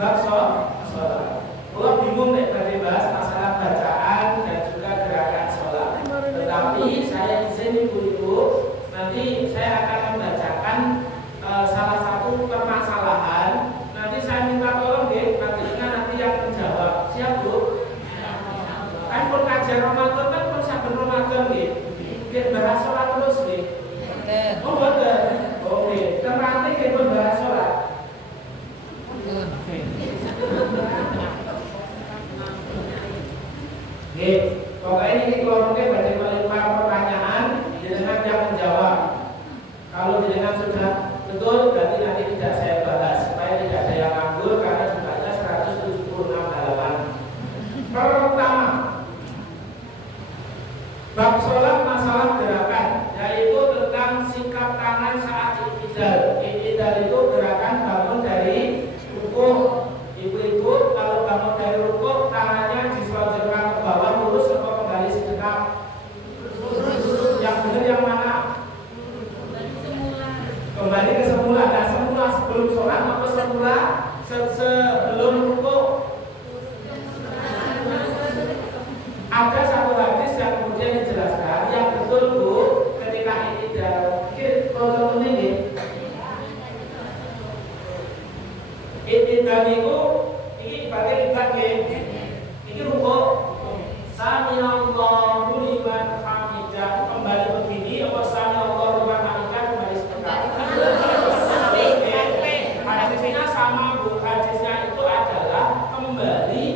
bab sholat. Kalau bingung nih tadi bahas masalah bacaan dan juga gerakan sholat. Tetapi saya izin ibu-ibu, nanti saya akan membacakan salah satu permasalahan. Nanti saya minta tolong deh, nanti yang menjawab. Siap Bu? Kan pun kajian Ramadan kan pun saben Ramadan nih. Kita bahas sholat terus nih. Oh betul. Oke, kita nanti kita bahas sholat. Oke, pokoknya ini kelompoknya pada melempar pertanyaan, jenengan yang menjawab. Kalau jenengan sudah betul, berarti nanti tidak saya bahas supaya tidak ada yang nganggur karena jumlahnya 176 halaman. Pertama, bab sholat masalah gerakan, yaitu tentang sikap tangan saat i'tidal. I'tidal itu gerakan bangun dari rukuk. Ibu-ibu kalau bangun dari rukuk, tangannya diselonjorkan ke bawah lurus atau kembali sejenak? Yang benar yang mana? Kembali ke semula. Dan semula sebelum sholat atau semula sebelum rukuk? Ada satu hadis yang kemudian dijelaskan yang betul Bu, ketika i'tidal. Kalau ini i'tidal itu bagian ibad ini rukuk. Sami'allahu liman hamidah, kembali begini apa sami'allahu liman hamidah kembali sebentar. Hadisnya sama Bu, hadisnya itu adalah kembali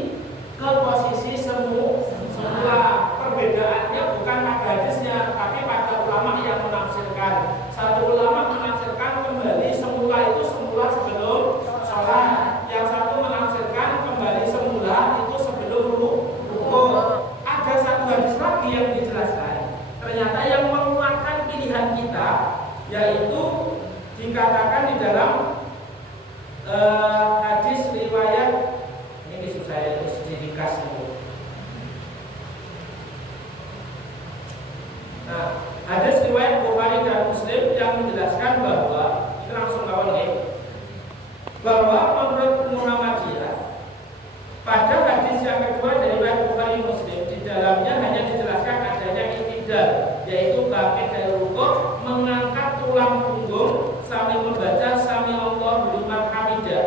ke posisi semula. Perbedaannya bukan pada hadisnya, tapi pada ulama yang menafsirkan. Satu ulama menafsirkan kembali semula itu semula sebelum sholat. Yang satu menafsirkan kembali semula itu sebelum rukuk. Ada satu hadis lagi yang dijelaskan. Ternyata yang menguatkan pilihan kita, yaitu dikatakan di dalam hadis riwayat ini saya dikas itu. Nah, hadis riwayat Bukhari dan Muslim yang menjelaskan bahwa itu langsung kawan bahwa menurut Muhammadiyah pada hadis yang kedua dari riwayat Bukhari Muslim, di dalamnya hanya dijelaskan adanya i'tidal, yaitu bangkit dari rukuk, mengangkat tulang punggung sambil membaca sami'allahu liman hamidah,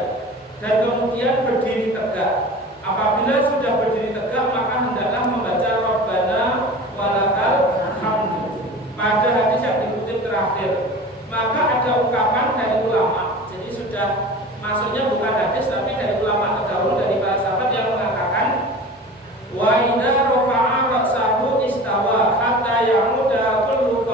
dan kemudian berdiri tegak. Apabila sudah berdiri tegak, maka hendaklah membaca Rabbana walakal hamdu. Pada hadis yang dikutip terakhir, maka ada ungkapan dari ulama. Jadi sudah maksudnya bukan hadis tapi dari ulama terdahulu, dari para sahabat yang mengatakan wa idza rafa'a ra'sahu istawa hatta ya'uda kullu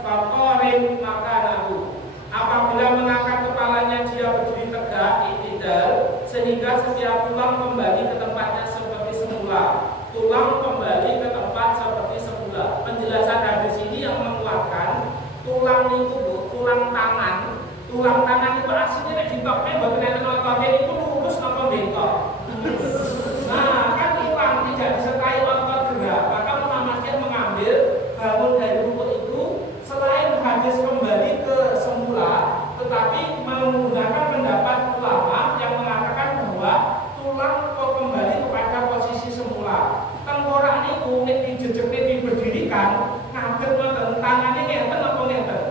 faqarin makanahu. Apabila mengangkat kepalanya dia berdiri tegak i'tidal, sehingga setiap tulang kembali ke tempatnya seperti semula. Tulang kembali ke tempat seperti semula. Penjelasan hadis ini yang menguatkan tulang itu tulang tangan. Tulang tangan itu aslinya dipakai buat kenaikan otot itu lurus atau bengkok. Nah, kan tulang tidak disertai otot gerak. Maka Muhammadiyah mengambil bangun dari rukuk itu selain hadis kembali ke semula, tetapi menggunakan pendapat ulama yang mengatakan bahwa tulang kok kembali kepada posisi semula. Tengkorak niku nek dijejek diberdirikan, ngadeg ngoten tangannya ngenten apa ngenten?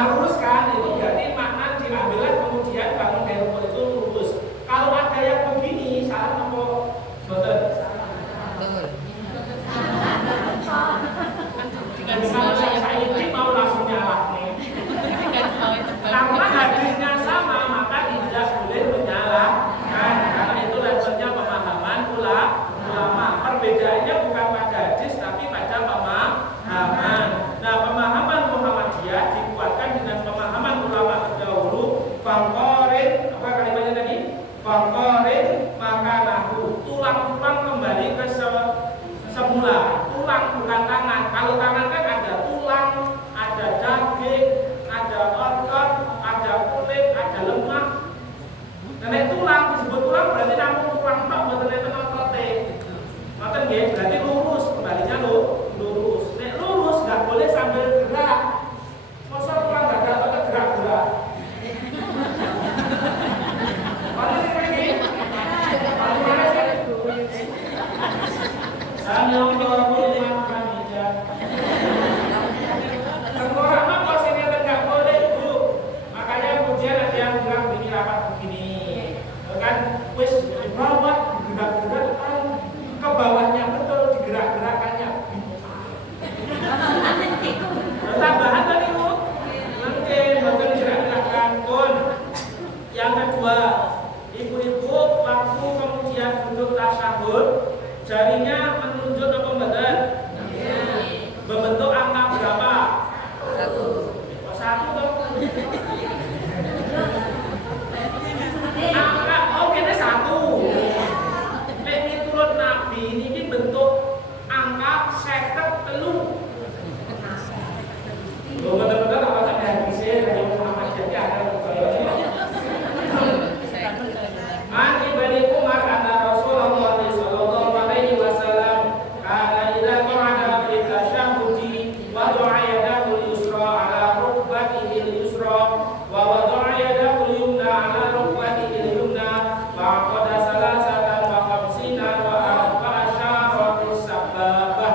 Lurus kan, itu berarti makna diambillah kemudian bangun dari rukuk itu lurus. Kalau ada yang begini, salah apa? Betul. Kalau saya ini mau langsung nyala nih. Karena hadisnya sama, maka tidak boleh menyalahkan. Karena itu levelnya pemahaman ulama. Perbedaannya bukan pada hadis, tapi pada pemahaman. Nah, pemahaman Muhammadiyah dikuatkan dengan pemahaman ulama terdahulu. Faqarin, apa kalimatnya tadi? Faqarin makanahu. Tulang-tulang kembali ke semula. Tulang bukan tangan. Kalau tangan kan ada tulang, ada daging, ada otot, ada kulit, ada lemak. Nah, tulang disebut tulang berarti namun tulang tok mboten enten otote. Ngoten nggih, berarti lurus, kembalinya lurus. Nek lurus enggak boleh sambil gerak. Masa tulang enggak ada otot gerak-gerak. gerak-gerak ke bawahnya betul digerak-gerakannya. Tambahan tadi Bu, mungkin betul digerak-gerakan pun. Yang kedua, ibu-ibu waktu kemudian duduk tasyahud, jarinya menunjuk atau benar? Membentuk angka berapa? Satu dong. Angka, kita satu. Ini turut Nabi ini bentuk angka 53. Benar-benar apa tak ada hadisnya dari Muhammad jadi ada An Ibnu Umar anna Rasulullah sallallahu alaihi wasallam kana idza qa'ada fi tasyahhudi wada'a yadahu al-yusra 'ala rukbatihi al-yusra wa wada'a yadahu al-yumna 'ala rukbatihi al-yumna wa qada salasatan wa khamsina wa asyara bis-sababah.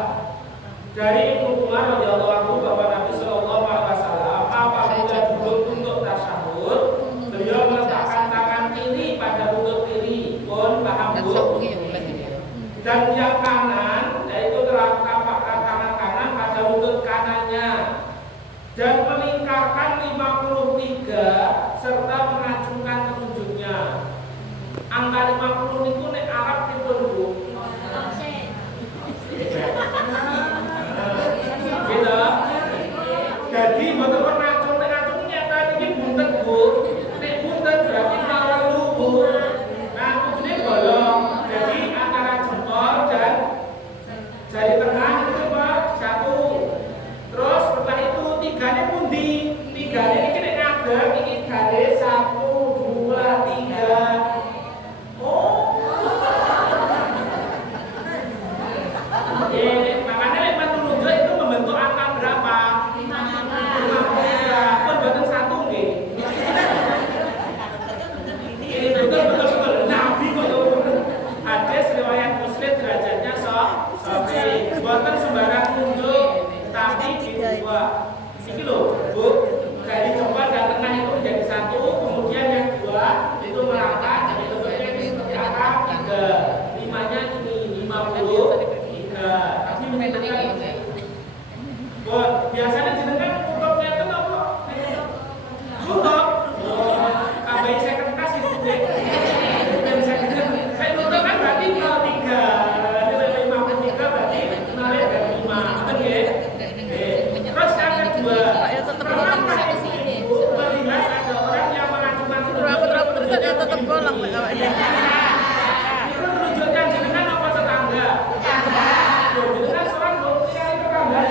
Dari Ibnu Umar radhiyallahu anhu bahwa Nabi sallallahu alaihi wasallam apabila duduk untuk tasyahud, beliau meletakkan tangan kiri pada lutut kiri, pun paham Bu. Dan yang kanan yaitu telapak tangan kanan pada lutut kanannya. Dan melingkarkan 53 serta mengacungkan telunjuknya. Angka 50 itu nek Arab dipun Bu. Gitu. Jadi betul ngacung-ngacungnya tadi buntet Bu. Nek buntet berarti malu Bu. Nah, ini bolong. Jadi antara jempol dan jari tengah itu Pak, satu. Terus setelah itu tiganya pundi. Tiganya ini kena ngadeg, ini garis 1, 2, 3. Oh. Makanya lek menunjuk itu membentuk angka berapa? 53. Pun betul satu nggih. Ini betul. Nabi kok hadis riwayat Muslim derajatnya sahih. Bukan sembarang nunjuk tapi dua. Iki lho, Bu. Dari jempol dan tengah itu menjadi satu, kemudian yang dua itu merangkak jadi bentuknya ini seperti angka 3. Limanya ini 53. Tapi menentukan biasanya jenengan tutupnya itu apa? Tutup. Kabai saya kasih deh. Dan saya tutup kan berarti 03. Jadi 53 berarti narik dari 5. Betul ya? Terus yang kedua, melihat ada orang yang mengacungkan tetap golong itu menunjukkan jenengan apa tetangga? Jenengan seorang dokter itu tetangga.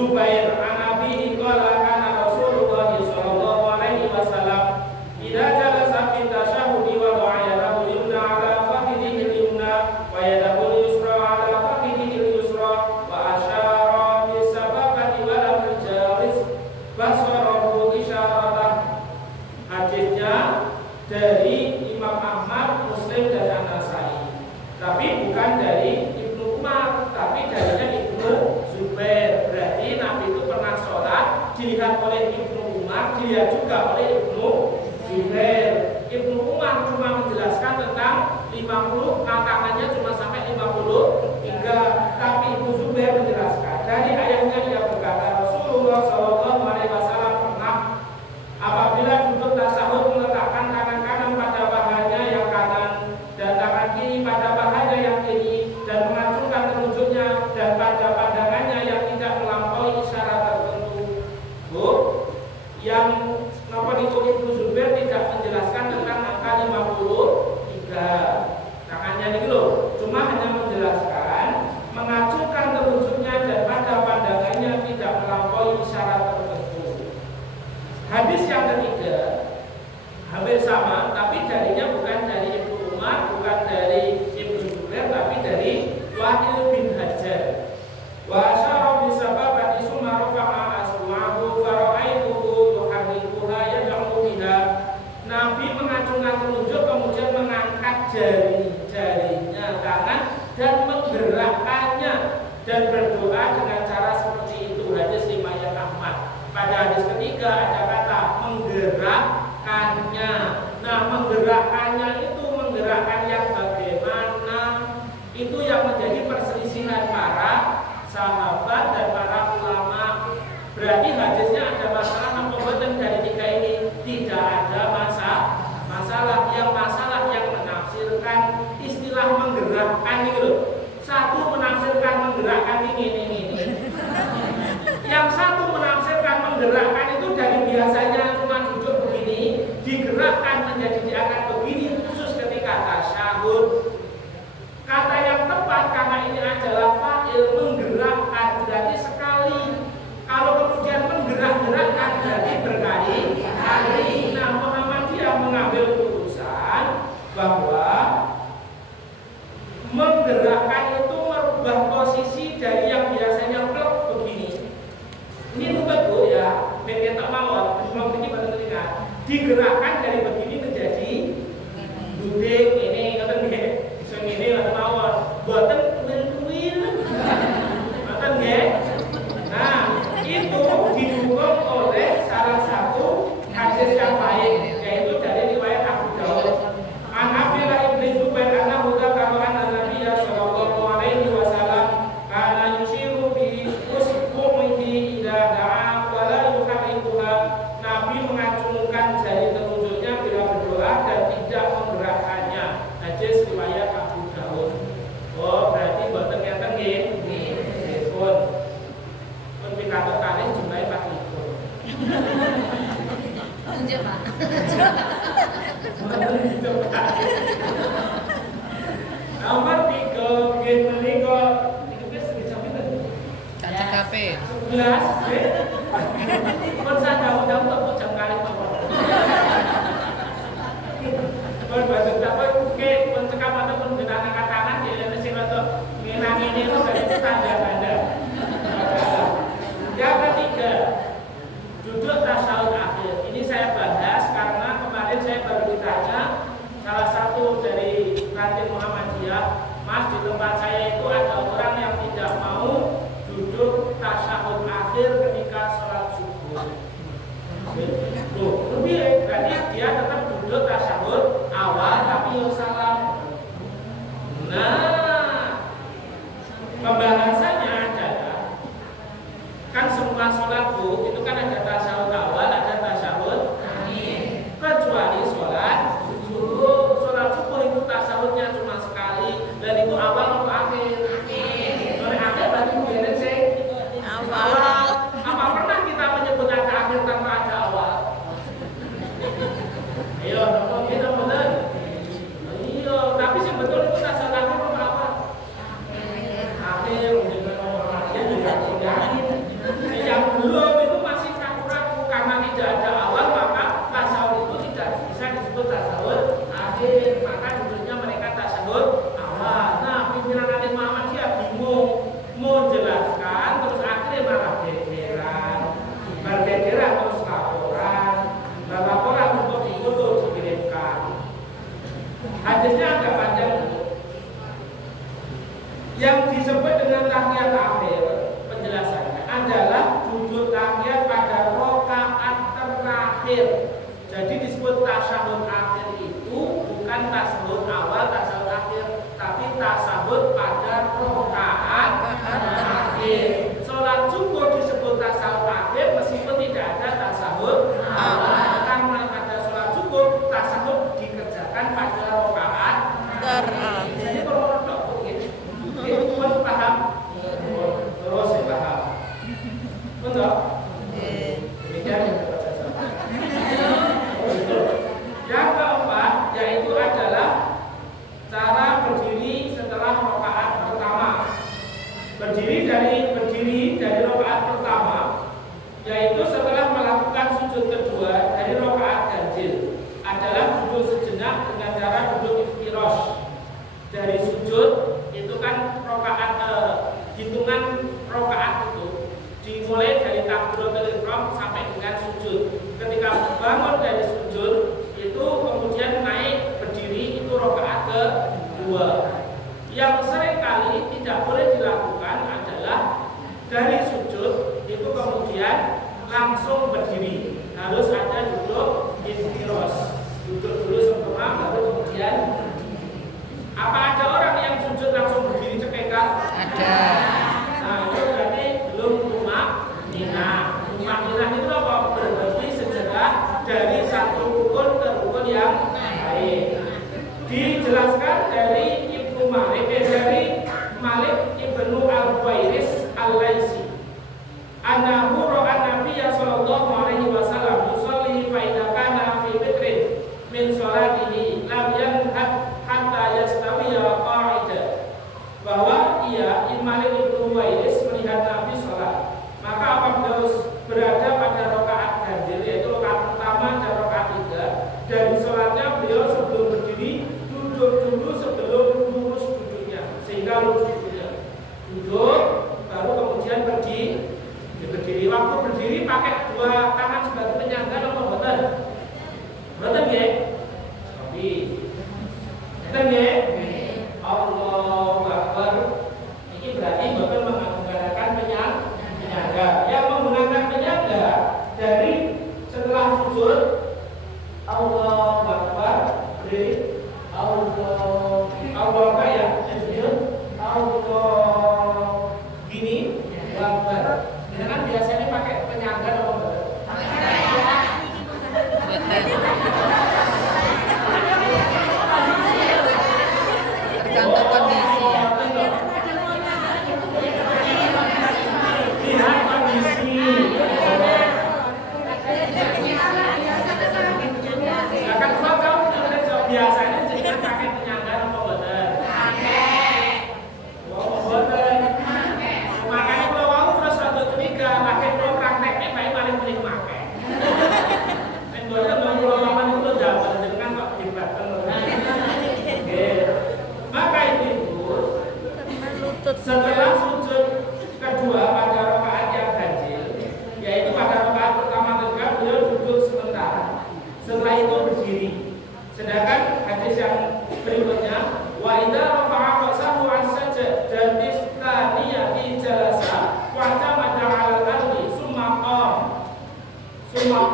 Zubair an Abihi qala kana Rasulullah sallallahu alaihi wasallam idza jalasa fi tasyahhudi wa da'a yadahu al-yumna 'ala fakhidhihi al-yumna wa yadahu al-yusra 'ala fakhidhihi al-yusra wa asyara bis-sababati wa lam yujawiz basarahu isyaratan. Hadisnya dari Imam Ahmad, Muslim dan An-Nasai. Tapi bukan dari Ibnu Umar, tapi darinya Ibnu Zubair. Berarti Nabi itu pernah sholat dilihat oleh Ibnu Umar, dilihat juga oleh Ibnu Zubair. Ibnu Umar cuma menjelaskan tentang 50, angkatannya cuma sampai 53. Tapi Ibnu Zubair menjelaskan dari ayahnya dia berkata Rasulullah SAW pernah apabila duduk tasyahud meletakkan tangan kanan pada pahanya yang kanan dan tangan kiri pada pahanya yang kiri dan mengacungkan telunjuknya dan pada pandangannya yang tidak melampaui isyarat tertentu. Bu, yang napa niku merubah posisi dari yang biasanya plek begini. Ini rubah Bu ya, media tak mawon, kalau begini baru telinga. Digerakkan dari begini menjadi dudek ini, kata nggih. Sing ini kata mawon, boten kuil-kuil. Kata nggih. Nah, itu didukung oleh salah satu hadis yang baik, yaitu dari riwayat Abu Dawud. An Abdullah bin Zubair annahu dzakara anna Nabiyya sallallahu alaihi wasallam kana yushiru bi usbu'ihi idza da'a wa la yuharrikuha. Nabi mengacungkan jari telunjuknya bila berdoa dan tidak menggerakkannya. Hadis riwayat Abu Dawud. Oh, berarti boten ngeten nggih. Nggih. Pun pitakoh kalih jumlahe 4.000. Tunjuk Pak. Nomor 3 nggih menika niku wis dicampur. KCKP. 11 nggih. Pun sadawuh-dawuh kok jam kalih mawon. Pun badhe apa nggih pun cekap pun genah tangan nggih sing rada ngene-ngene itu kan tanda-tanda. Yang ketiga, duduk tasyahud akhir. Ini saya bahas karena kemarin saya baru ditanya salah satu dari kantin Muhammadiyah, Mas, di tempat saya itu ada orang yang tidak mau duduk tasyahud akhir ketika sholat subuh. Loh, berarti dia tetap duduk tasyahud awal tapi salam. Nah, pembahasannya adalah kan semua sholat Bu itu kan ada tasyahud awal, ada tasyahud akhir. Kecuali sholat subuh. Sholat subuh itu tasyahudnya cuma sekali dan itu awal atau akhir? Akhir. Akhir berarti mungkin sih awal. Apa pernah kita menyebut ada akhir tanpa ada awal? Ayo, nomor kita benar. Iya, tapi sih betul itu tasyahud akhir apa apa? Akhir mungkin nomor akhir juga akhir. Yang belum itu masih ragu-ragu karena tidak ada awal, maka tasyahud itu tidak bisa disebut tasyahud akhir, maka dulunya mereka tasyahud awal. Nah, pimpinan Alim Muhammadiyah bingung mau jelaskan, terus akhirnya malah bergegeran terus laporan untuk difoto dikirimkan. Hadisnya agak panjang. Yang disebut dengan tahiyat akhir penjelasannya adalah duduk tahiyat pada rakaat terakhir. Jadi disebut tasyahud akhir itu bukan tasyahud awal, tasyahud akhir, tapi tasyahud pada rakaat terakhir. Salat subuh disebut tasyahud akhir meskipun tidak ada tasyahud awal. Karena pada salat subuh tasyahud dikerjakan pada rakaat terakhir. Jadi kalau itu pun paham, terus paham, betul? Demikian yang dapat saya sampaikan. Yang keempat yaitu adalah cara berdiri setelah rakaat pertama. Berdiri dari rakaat pertama, yaitu setelah melakukan sujud kedua dari rakaat ganjil, adalah duduk sejenak dengan cara duduk iftirash. Dari sujud itu kan rakaat hitungan rakaat itu dimulai dari takbiratul ihram sampai dengan sujud. Ketika bangun dari sujud itu kemudian naik berdiri itu rakaat kedua. Yang sering kali tidak boleh dilakukan adalah dari sujud itu kemudian langsung berdiri. Harus ada duduk iftirash. Duduk dulu sempurna baru kemudian. Apa ada orang yang sujud langsung berdiri cekekan? Ada. Nah, itu berarti belum tumakninah. Tumakninah itu apa? Berdiri sejenak dari satu rukun ke rukun yang lain. Dijelaskan dari Ibnu Malik, dari Malik Ibnu Al-Huwairis Al-Laisi. Annahu ra'a Nabiyya sallallahu alaihi wasallam yusalli fa idza kana fi fitrin min salatihi lam yanhad hatta yastawiya qa'ida. Bahwa ia Malik Ibnu Huwairis melihat Nabi sholat, maka apabila berada pada rakaat ganjil yaitu rakaat pertama dan rakaat tiga, dari sholatnya beliau sebelum berdiri duduk dulu sebelum lurus duduknya sehingga lurus duduknya. Berikutnya, wa idza rafa'a ra'sahu 'an sajdatis tsaniyati jalasa wa tamada 'alal ardi summa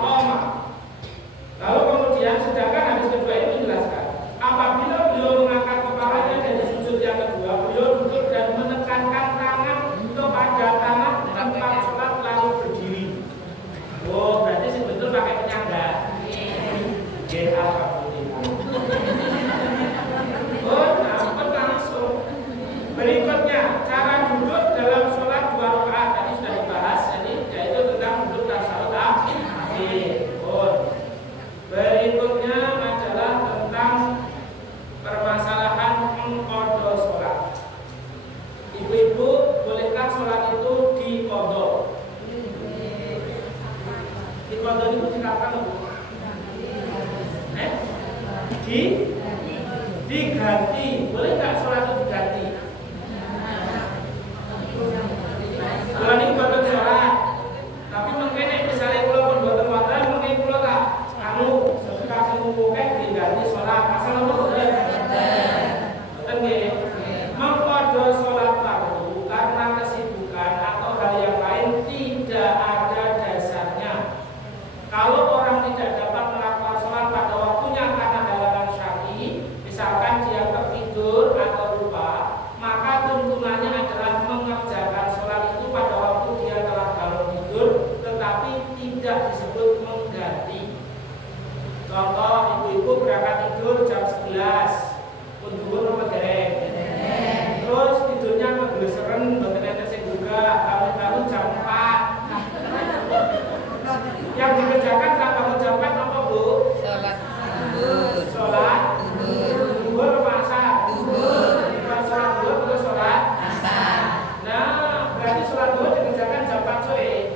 qama. Lalu kemudian sedangkan hadis kedua ini menjelaskan apabila beliau mengangkat kepalanya dari sujud yang kedua, beliau duduk dan menekankan tangan kepada tanah tempat sholat lalu berdiri. Oh, berarti betul pakai penyangga. Alhamdulillah. Oh, dapat langsung. Berikutnya, cara duduk dalam sholat 2 rakaat tadi sudah dibahas, jadi yaitu tentang duduk tasyahud akhir. Berikutnya adalah tentang permasalahan mengqadha sholat. Ibu-ibu, bolehkah sholat itu diqadha? Diqadha itu dikapan, Bu? Diganti. Boleh nggak sholat itu diganti? Kalau ini buatan sholat, tapi mungkin misalnya kalau pun buatan wadah, mungkin kalau tak kasih mungkin diganti sholat. Asal apa boleh? Bukan gini. Mengqadha sholat fardu karena kesibukan atau hal yang lain tidak ada dasarnya. Kalau orang tidak dapat melakukan sholat pada waktunya karena halangan syar'i, misalkan dia tertidur atau lupa, maka tuntunannya adalah mengerjakan sholat itu pada waktu dia telah bangun tidur, tetapi tidak disebut mengganti. Contoh, ibu-ibu berangkat tidur jam 11, undur apa dereng? Terus tidurnya kegeleseren, badannya terseguga, bangun-bangun jam 4. Yang dikerjakan saat bangun jam 4 apa, Bu? Sholat duhur apa asar? Sholat duhur terus sholat asar. Nah, berarti sholat duhur dikerjakan jam 4 sore.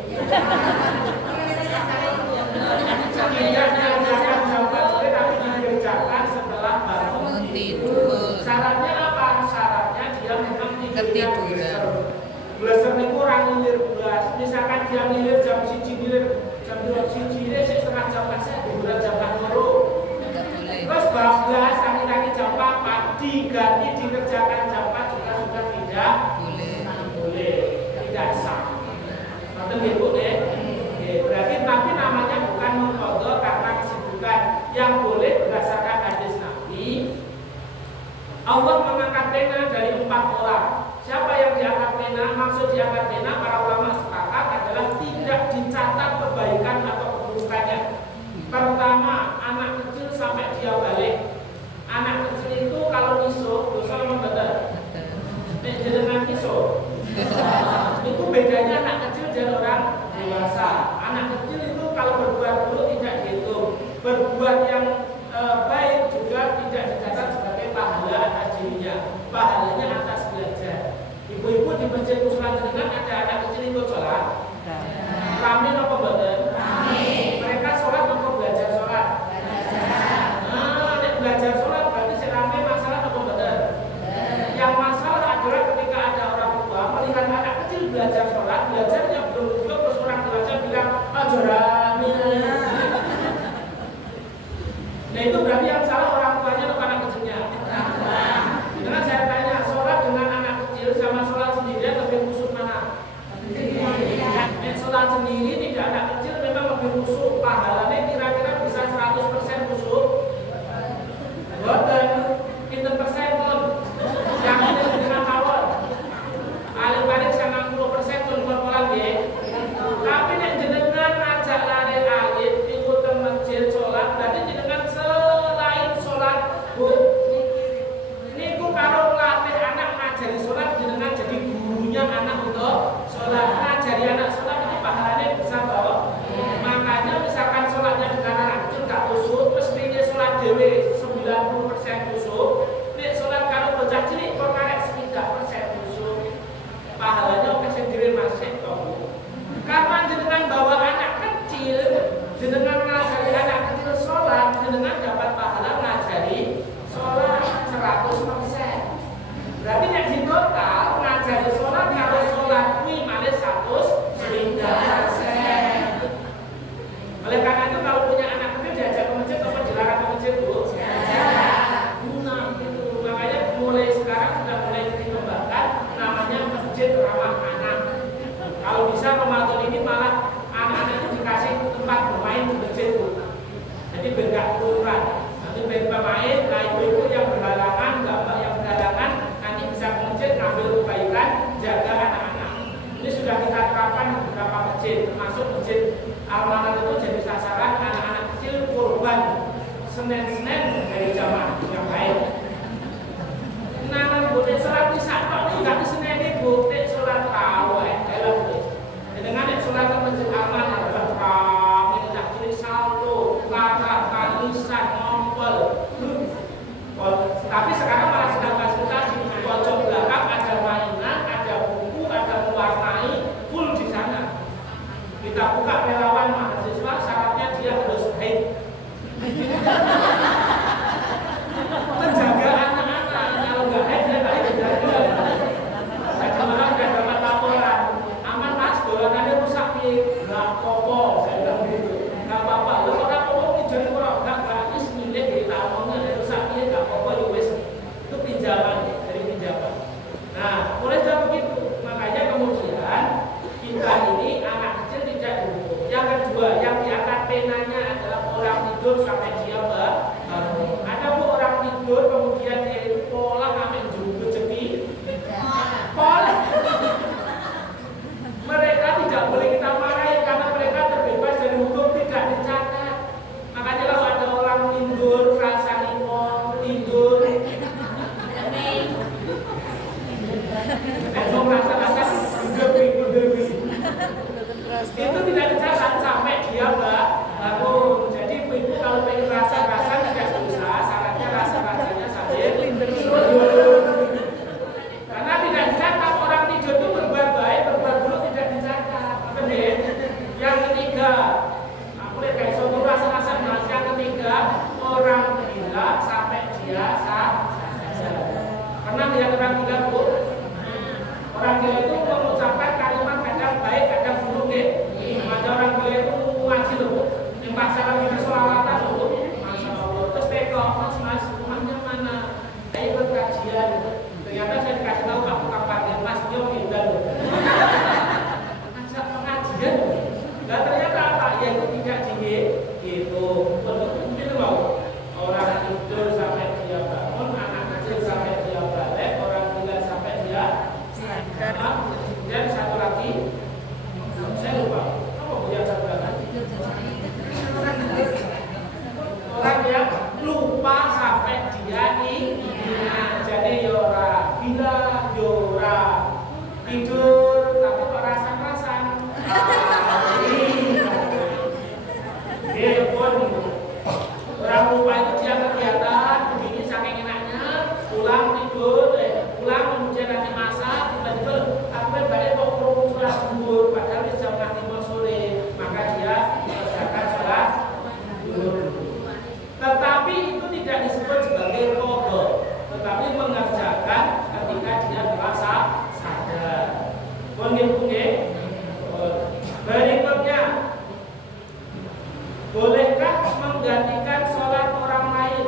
Tidak dikerjakan jam 4 sore, tapi dikerjakan setelah bangun tidur. Syaratnya apa? Syaratnya dia memang tidurnya geleser itu orang ngilir belas. Misalkan dia ngilir jam 1 ngilir jam 2 ini setengah jam pasnya hiburan jam 4 dulu. Terus bablas kaki-kaki jam 4 diganti dikerjakan jam 4 juga sudah tidak boleh, tidak sah. Ngerti Ibu deh? Berarti tapi namanya bukan mengqadha karena kesibukan. Yang boleh berdasarkan hadis Nabi, Allah mengangkat pena dari 4 orang. Siapa yang diangkat pena? Maksud diangkat pena para ulama sepakat adalah tidak dicatat kebaikan atau keburukannya. Pertama, anak kecil sampai dia balik. Anak kecil itu kalau niso, dosa apa betul? Dengan niso. Itu bedanya anak kecil dan orang dewasa. Anak kecil itu kalau berbuat buruk tidak dihitung. Berbuat yang baik juga tidak dicatat sebagai pahala atas dirinya. Pahalanya atas belajar. Ibu-ibu di masjid Muslim dengan ada anak kecil itu sholat. Rame apa betul? Mereka sholat apa belajar sholat? Nah, belajar sholat berarti serame masalah apa betul? Yang masalah adalah ketika ada orang tua melihat anak kecil belajar sholat, belajarnya belum juga, terus orang dewasa bilang rame. Nah itu berarti yang salah orang tuanya atau anak kecilnya? Karena saya tanya, sholat dengan anak kecil sama sholat sendiri lebih khusyuk mana? Sholat sendiri tidak anak kecil memang lebih khusyuk, pahalanya kira-kira bisa 100% khusyuk. Boten, pinten persen pun. Yang ini dengan kawal. Paling-paling 90% pun pola B. Tapi nek jenengan ngajak lari alit iku teng masjid sholat, berarti jenengan selain sholat Bu niku karo latih anak ngajari sholat, jenengan jadi gurunya anak untuk sholat. Ngajari anak sholat ini pahalanya besar toh. Makanya misalkan sholatnya dengan anak kecil gak khusyuk, terus ini sholat dewe 90% khusyuk, nek sholat karo bocah cilik kok karek 3% khusyuk, pahalanya oke sendiri masih toh. Karena jenengan bawa anak kecil, jenengan ngajari anak kecil sholat, jenengan dapat pahala ngajari sholat 100%. Berarti yang di total ngajari sholat kalau Senin dari jamaah yang baik. Nah, boleh sholat isya kok tidak Senin ini boleh sholat tarawih dalam dengan sholat masjid aman adalah kami tidak kiri salto, lara, kalisan, ngompol. Tapi sekarang malah sedang fasilitasi di pojok belakang ada mainan, ada buku, ada mewarnai, full di sana. Kita buka relawan mahasiswa, syaratnya dia harus baik. Menjaga anak-anak, kalau nggak baik dia nggak dijaga. Ada orang udah dapat laporan, aman mas, dolanannya rusak nih, nggak apa-apa, saya bilang gitu, nggak apa-apa. Lo orang ngomong pinjam orang nggak Bismillah dari tamunya dari rusak nih, nggak apa-apa, itu pinjaman dari pinjaman. Nah, mulai dari begitu, makanya kemudian kita ini anak kecil tidak dihukum. Yang kedua, yang diangkat penanya adalah orang tidur sampai dia bangun. Ada bu orang tidur kemudian dia itu pola ngamen jumbo rezeki. Pola. Mereka tidak boleh kita marahi karena mereka terbebas dari hukum tidak dicatat. Makanya kalau ada orang tidur rasa limon tidur. Esok rasa-rasa lebih. Itu tidak dicatat sampai dia bangun. Jadi ibu kalau pengen rasa-rasa tidak bisa, syaratnya rasa-rasanya sambil tidur. Karena tidak dicatat orang tidur itu berbuat baik, berbuat buruk tidak dicatat. Benar? Yang ketiga, aku lihat kayak suatu rasa-rasa mas. Yang ketiga, orang gila sampai dia sadar. Pernah lihat orang gila bu? Orang gila itu mengucapkan kalimat kadang baik, kadang buruk ya. Ada orang gila itu ngaji loh, yang pasal lagi bersolawatan loh, masya Allah. Terus teko, mas, rumahnya mana? Ayo ikut kajian. Ternyata saya dikasih tahu kamu kapan mas dia pindah loh. Ajak pengajian. Dan ternyata apa? Ya itu tidak dingin. Gitu. Untuk itu mau orang tidur sampai dia bangun, anak kecil sampai dia balik, orang gila sampai dia sadar. Dan satu lagi, saya lupa. Orang yang lupa sampai dia ingat. Jadi yora gila, yora tidur tapi perasan-perasan. Orang lupa itu dia kegiatan begini saking enaknya, pulang tidur, pulang kemudian nanti masak, tiba-tiba aku balik kok perlu sholat zuhur, padahal di jam 5 sore, maka dia mengerjakan sholat zuhur. Tetapi itu tidak disebut sebagai qadha, tetapi mengerjakan ketika dia merasa sadar. Bunyi. Berikutnya, bolehkah menggantikan sholat orang lain?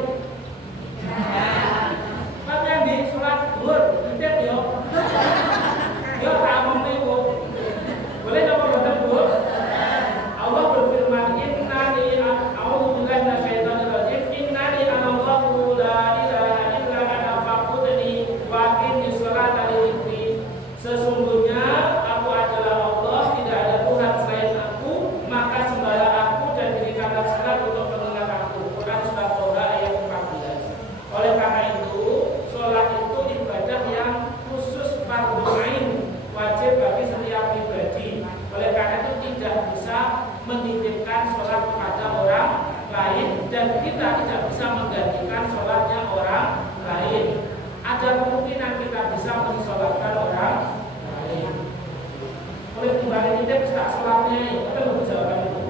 Kan yang di sholat zuhur, tidak yo. Yo tak mau. Boleh coba baca bu? Allah berfirman, Innani a'udzubillahi minasyaitonir rajim. Innani anallahu la ilaha illa ana fa'budni wa aqimish sholata li dzikri. Sesungguhnya aku adalah Allah, tidak ada Tuhan selain aku, maka sembahlah aku dan dirikanlah salat untuk mengenal aku. Quran surat Toha ayat 14. Oleh karena itu, sholat itu ibadah yang khusus fardhu ain, wajib bagi setiap pribadi. Oleh karena itu tidak bisa menitipkan sholat kepada orang lain dan kita tidak bisa menggantikan sholatnya orang lain. Ada kemungkinan kita bisa mensolatkan orang lain. Oleh kembali nitip tak sholatnya itu kan lebih jawaban itu.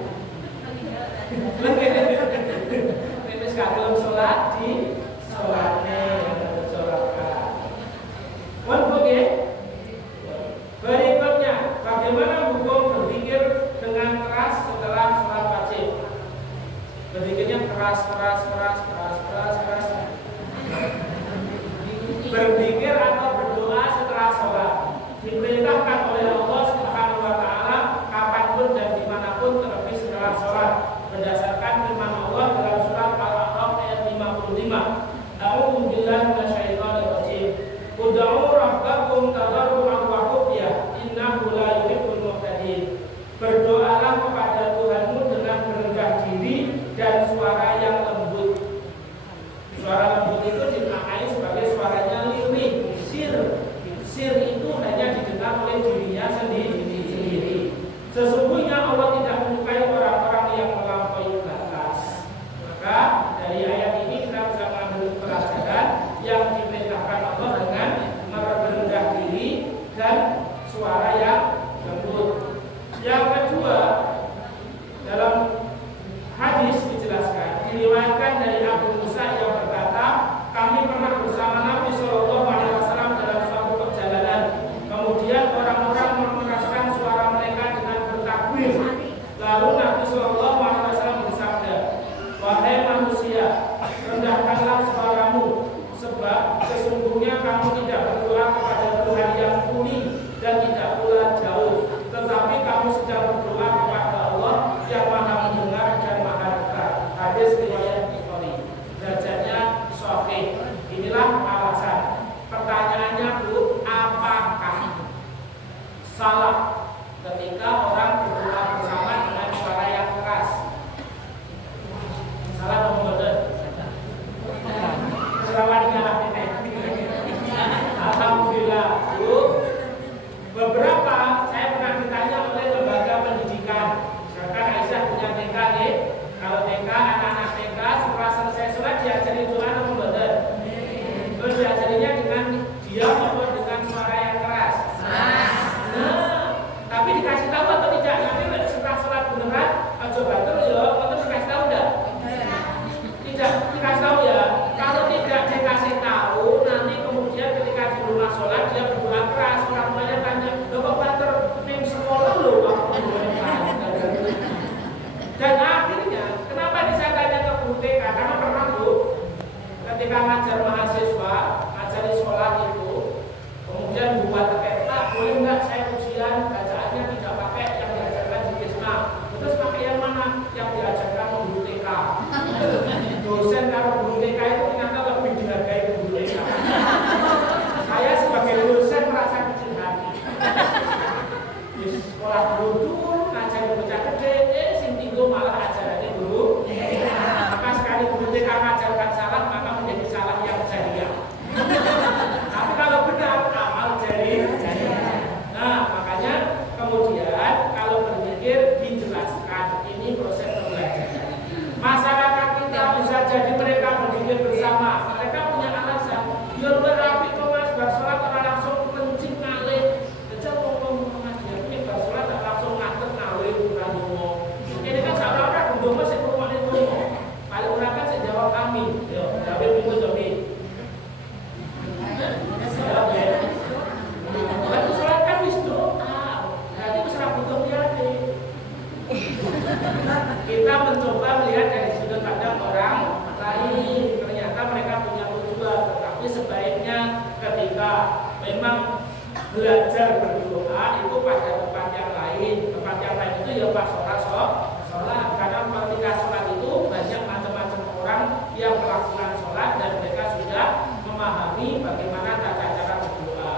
Ini sekarang belum sholat di sholatnya yang berjolakkan. Berikutnya, bagaimana hukum berzikir dengan keras setelah sholat wajib? Berzikirnya keras. Berzikir atau berdoa setelah sholat diperintahkan oleh Allah Subhanahu wa Ta'ala kapanpun dan dimanapun, terlebih setelah sholat, berdasarkan firman Allah dalam surat Al-A'raf ayat 55. A'udzu billahi minasyaitonir rajim. Ud'u rabbakum tadarruan wa khufyah innahu la yuhibbul mu'tadin. Berdoalah kepada Tuhanmu dengan berendah diri dan suara yang lembut. salah ketika orang berdoa bersama dengan suara yang keras. Salah atau benar? Alhamdulillah, Bu. Beberapa saya pernah ditanya oleh lembaga pendidikan. Misalkan Aisyah punya TK nih. Kalau TK, anak-anak TK setelah selesai sholat diajari doa atau benar? Terus diajarinya dengan diam atau dengan suara yang keras? Tapi dikasih tahu atau tidak? Nanti setelah sholat beneran, coba terus ya, atau dikasih tahu enggak? Tidak dikasih tahu ya. Kalau tidak dikasih tahu, nanti kemudian ketika di rumah sholat dia berdoa keras, orang tuanya tanya, "Bapak Bater, neng sekolah loh, Bapak dan akhirnya, kenapa disangkanya ke guru TK? Karena pernah Bu, ketika ngajar mahasiswa, ngajar di sekolah itu, kemudian buat Pak, boleh nggak saya ujian bacaannya tidak pakai yang diajarkan di Kisma? Terus pakai yang mana? Yang diajarkan guru TK. Dosen kalau guru TK itu ternyata lebih dihargai guru TK. Saya sebagai dosen merasa kecil hati. Di sekolah dulu ngajar bocah gede, sing tinggal malah ajarannya guru. Maka sekali guru TK ngajarkan salah, maka menjadi salah yang jariah. Tapi kalau benar, amal jariah. Nah, makanya kemudian kalau berpikir dijelaskan ini proses pembelajaran. Masyarakat kita bisa jadi mereka berpikir bersama. Mereka punya alasan. Ya luar api Thomas bersolat orang langsung kencing ngalih. Jajal ngomong Mas dia ini bersolat langsung ngatet ngalih bukan ngomong. Ini kan seolah-olah gendong sing rumane ngomong. Paling ora kan sing jawab amin. Yo, jawab minggu jawab. Jawab ya. Lalu sholat kan wis doa. Berarti wis ra butuh liyane. Kita mencoba melihat dari sudut pandang orang lain. Ternyata mereka punya tujuan, tetapi sebaiknya ketika memang belajar berdoa itu pada tempat yang lain. Tempat yang lain itu ya pas sholat. Karena ketika sholat itu banyak macam-macam orang yang melakukan sholat dan mereka sudah memahami bagaimana tata cara berdoa.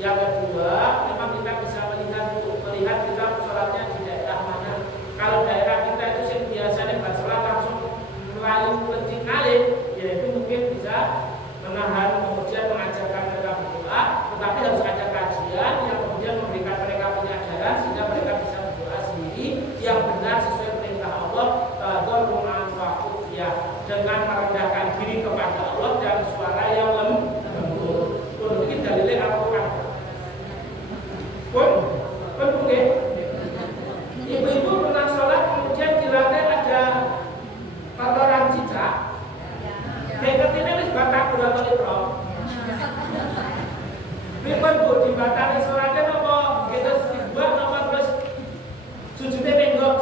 Yang kedua, memang kita bisa melihat kita sholatnya di daerah mana. Kalau daerah kita itu sih biasanya sholat langsung melayu kencing alim, yaitu mungkin bisa menahan kemudian mengajarkan mereka berdoa, tetapi harus ada kajian yang kemudian memberikan mereka penyadaran sehingga mereka bisa berdoa sendiri yang benar sesuai perintah Allah, dengan merendahkan diri kepada Allah dan suara yang lembut. Mungkin dalilnya Al-Quran. Pun mungkin ibu-ibu pernah sholat kemudian di lantai ada kotoran cicak. Kayak ini wis batak atau ikram. Pripun Bu dibatasi sholatnya apa? Kita buat apa terus sujudnya menggok.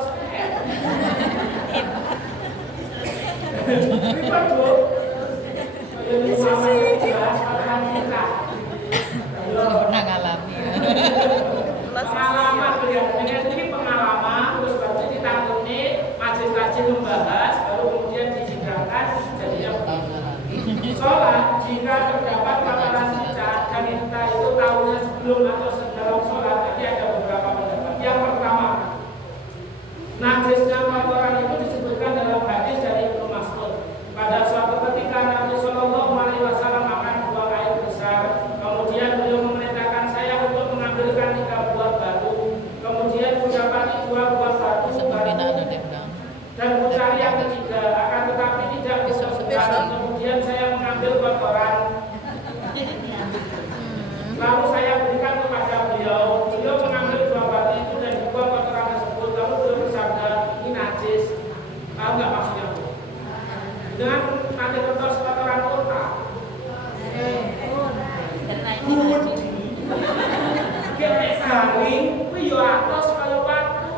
Pripun Bu? Bisa sih. Pernah ngalami. Pengalaman beliau dengan ini pengalaman terus baru ditanggung majelis membahas baru kemudian disidangkan jadinya begini. Sholat jika terdapat kotoran cicak dan kita itu tahunya sebelum atau sedalam sholat, jadi ada beberapa pendapat. Yang pertama, najisnya kotoran itu disebutkan dalam hadis dari Ibnu Mas'ud. Pada suatu ketika Nabi Shallallahu Alaihi Wasallam akan buang air besar, kemudian beliau memerintahkan saya untuk mengambilkan 3 buah batu, kemudian mendapati 2 buah batu dan mencari yang ketiga, akan tetapi tidak disebutkan. Kemudian saya mengambil kotoran, lalu saya berikan kepada beliau. Beliau mengambil 2 batu itu dan dibuang kotoran tersebut, lalu beliau bersabda, ini najis. Tahu nggak maksudnya Bu? Dengan nanti kertas kotoran otak. Kayak garing, itu ya atas kayak batu.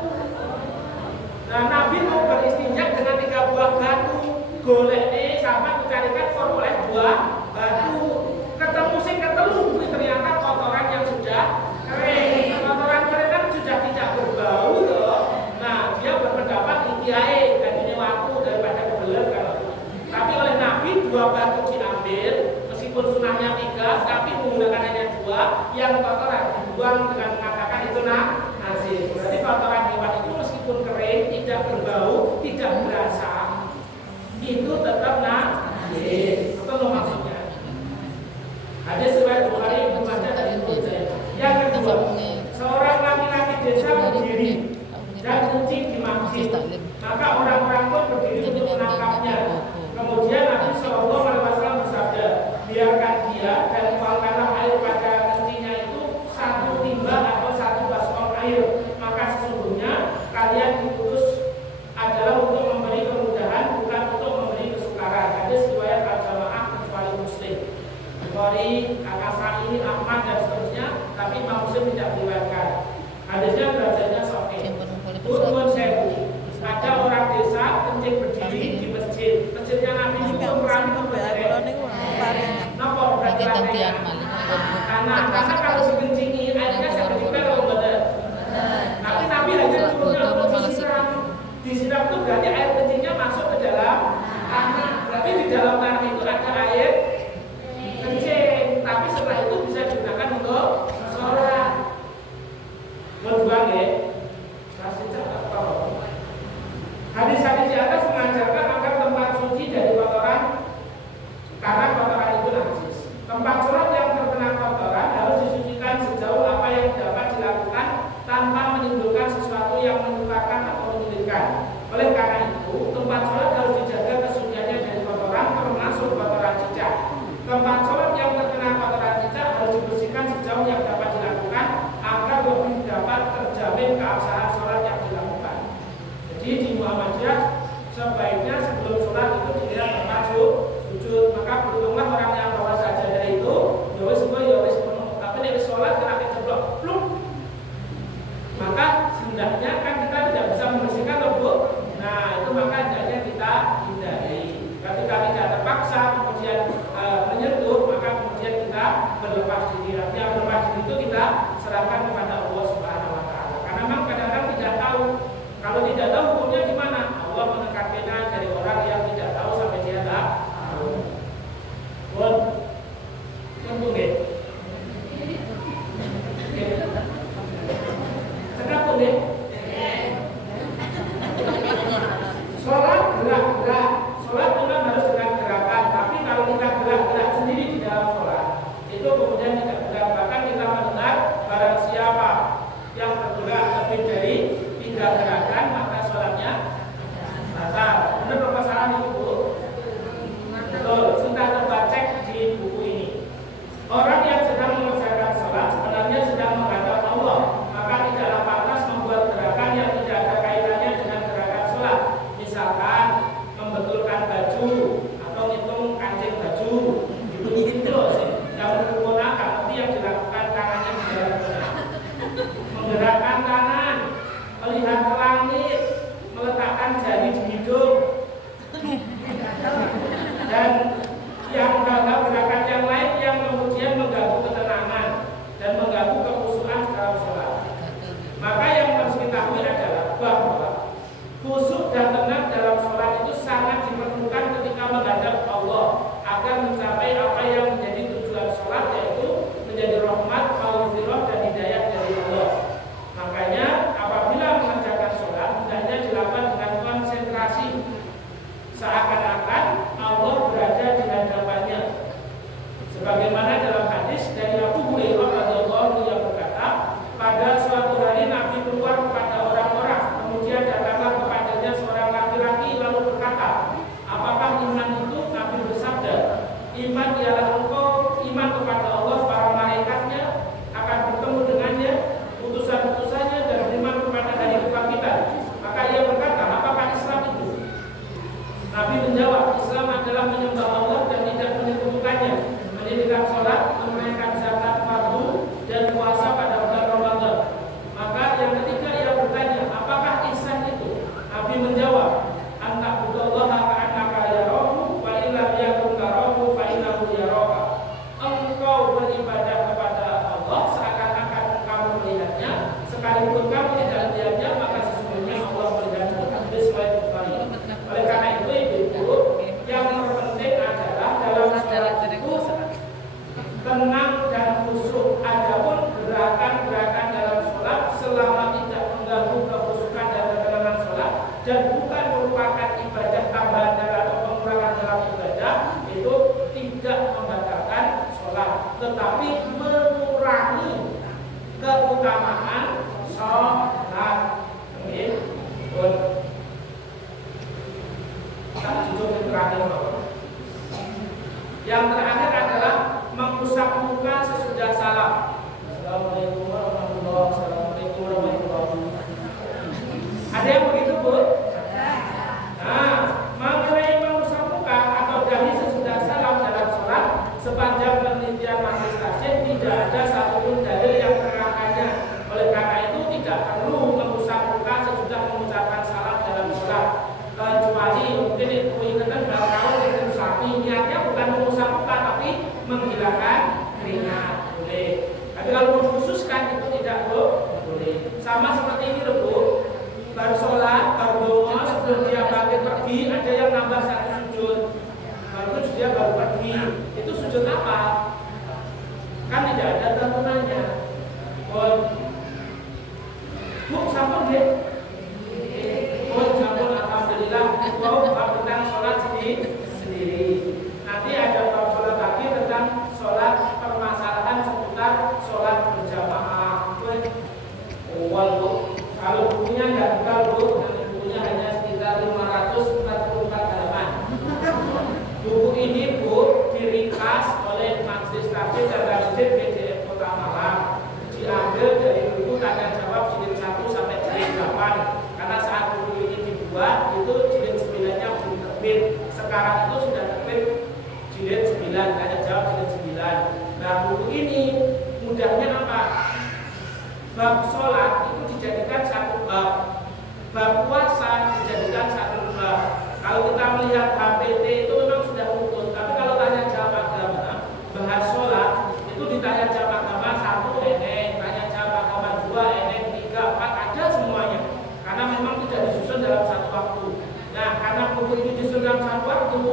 Nah, Nabi mau beristinja dengan 3 buah batu. Golek nih sama dicarikan oleh 2 batu. Ketemu sing ketelu, ternyata kotoran yang sudah kering. Kotoran kering kan sudah tidak berbau loh. Nah, dia berpendapat ikiai dan ini waktu daripada kebeler kalau. Tapi oleh Nabi 2 batu diambil, meskipun sunahnya 3, tapi menggunakan hanya 2, yang kotoran dibuang dengan mengatakan dikatakan itu najis. Berarti kotoran hewan itu meskipun kering, tidak berbau, tidak berasa, itu tetap najis. Itu maksudnya. Hadis riwayat Bukhari Ibnu Majah dari Ibnu Jarir. Yang kedua, seorang laki-laki desa berdiri dan kencing di masjid, maka orang-orang pun berdiri untuk menangkapnya. Kemudian Nabi Shallallahu Alaihi Wasallam bersabda, biarkan dia dan tuangkanlah air pada kencingnya itu satu timba atau satu baskom air. Maka sesungguhnya kalian diutus adalah untuk memberi kemudahan, bukan untuk memberi kesukaran. Hadis riwayat Al-Jamaah kecuali Muslim, Bukhari, Al-Nasai, Ahmad dan seterusnya. Tapi Imam Muslim tidak meriwayatkan. Hadisnya derajatnya sahih. Turun sewu. Ada orang desa kencing berdiri di masjid. Masjidnya Nabi itu ukuran itu napa berarti karena kalau dikencingi airnya sampai di kalau badan. Tapi Nabi hanya turunnya untuk disiram itu berarti air kencingnya masuk ke dalam tanah. Berarti di dalam tanah itu ada air kencing. Tapi setelah itu bisa digunakan untuk sholat. Berbuang ya. Hadis-hadis di atas mengajarkan agar tempat suci dari kotoran karena kotoran itu najis. Tempat sholat yang terkena kotoran harus disucikan sejauh apa yang dapat dilakukan tanpa menimbulkan sesuatu yang menyukakan atau menyulitkan. Oleh karena itu, tempat sholat harus dijaga kesuciannya dari kotoran, termasuk kotoran cicak. Tempat sholat yang terkena kotoran cicak harus dibersihkan sejauh yang dapat dilakukan agar lebih dapat terjamin keabsahan sholat yang dilakukan. Jadi di Muhammadiyah sebaiknya sebelum sholat itu dilihat tempat sujud. Maka beruntunglah orang yang bawa sajadah itu, yowes penuh. Tapi dari sholat kena kejeblok, pluk. Maka hendaknya kan kita tidak bisa membersihkan tubuh. Nah itu maka hendaknya kita hindari. Ketika tidak terpaksa kemudian menyentuh, maka kemudian kita berlepas diri. Artinya berlepas diri itu kita serahkan kepada Allah Subhanahu Wa Taala. Karena memang kadang-kadang tidak tahu. Kalau tidak tahu hukumnya gimana? Allah menekankan dari orang yang tidak tahu sampai dia tak tahu. Bon, nyambung deh. Cekap deh. Sholat gerak-gerak. Sholat memang harus dengan gerakan. Tapi kalau kita gerak-gerak sendiri di dalam sholat, itu kemudian tidak benar. Bahkan kita mendengar barang siapa yang bergerak lebih dari 3 gerakan maka sholatnya batal. Benar apa salah nih Bu? Betul, sudah terbaca di buku ini. Orang yang sedang mengerjakan sholat sebenarnya sedang menghadap Allah, maka tidaklah pantas membuat gerakan yang tidak ada kaitannya dengan gerakan sholat. Misalkan membetulkan baju atau ngitung kancing baju, gitu loh sih. Yang menggunakan tapi yang dilakukan tangannya menggerakkan tangan, melihat ke langit, meletakkan jari di hidung, dan yang gerakan yang lain yang kemudian mengganggu ketenangan dan mengganggu kekhusyukan dalam sholat. Maka yang harus kita ketahui adalah bahwa khusyuk dan tenang dalam sholat itu sangat diperlukan ketika menghadap Allah agar mencapai apa yang menjadi tujuan sholat, yaitu menjadi rahmat, maghfirah dan hidayah dari Allah. Makanya apabila mengerjakan sholat hendaknya dilakukan dengan konsentrasi, seakan-akan Allah berada di hadapannya. Sebagaimana dalam hadis dari Abu Hurairah radhiyallahu anhu yang berkata, pada suatu hari Nabi keluar kepada orang-orang, kemudian datanglah kepadanya seorang laki-laki lalu berkata, apakah iman itu? Nabi bersabda, iman ialah engkau iman kepada Allah, para malaikatnya, akan bertemu dengannya, utusan-utusannya, dan beriman kepada hari kebangkitan. Maka ia berkata, apakah Islam itu? Nabi menjawab, Islam adalah menyembah Allah dan tidak menyekutukannya, mendirikan sholat, menunaikan zakat fardu, dan puasa pada bulan Ramadan. Maka yang ketiga ia bertanya, apakah ihsan itu? Nabi menjawab, anta budallaha ka'annaka yarahu wa illam yakun tarahu fa innahu yaraka. Engkau beribadah kepada Allah seakan-akan kamu melihatnya, sekalipun kamu tidak melihatnya, maka sesungguhnya Allah melihatmu. Hadis riwayat Bukhari. Oleh karena itu ibu-ibu, yang terpenting adalah dalam sholat itu tenang dan khusyuk. Adapun gerakan-gerakan dalam sholat Yang terakhir adalah mengusap muka sesudah salam. Assalamualaikum warahmatullahi wabarakatuh. Ada yang begitu, Bu? Nah, mengenai mengusap muka atau dahi sesudah salam dalam sholat, sepanjang penelitian majelis tarjih tidak ada satupun dalil yang menerangkannya. Oleh karena itu tidak perlu mengusap muka sesudah mengucapkan salam dalam sholat. Kecuali mungkin itu ingatan kalau itu sapi niatnya bukan mengusap muka tapi menghilangkan keringat, boleh. Tapi kalau mengkhususkan itu tidak boleh. Sama seperti ini loh, Bu. Baru sholat, baru doa, sebelum dia bangkit pergi, ada yang nambah satu sujud. Baru dia baru pergi. Itu sujud apa? Kan tidak ada tuntunannya. Bu, sampun deh. Sampun, alhamdulillah. Mau tentang sholat sendiri. Nanti ada sholat lagi tentang sholat permasalahan seputar sholat berjamaah. Kalau bukunya nggak buka, Bu, nanti bukunya hanya sekitar 544 halaman. Buku ini, Bu, diringkas oleh Majelis Tarjih dan Tarjih BDM Kota Malang. Diambil dari buku tanya jawab jilid 1 sampai jilid 8. Karena saat buku ini dibuat, itu jilid 9-nya belum terbit. Sekarang itu sudah terbit jilid 9, tanya jawab jilid 9. Nah, buku ini mudahnya apa? Bab sholat itu dijadikan satu bab, bab puasa dijadikan satu bab. Kalau kita melihat HPT itu memang sudah utuh, tapi kalau tanya jawab agama, bahas sholat itu ditanya jawab agama 1 eneng, tanya jawab agama 2 eneng, 3, 4 ada semuanya. Karena memang tidak disusun dalam satu waktu. Nah, karena buku ini disusun dalam satu waktu,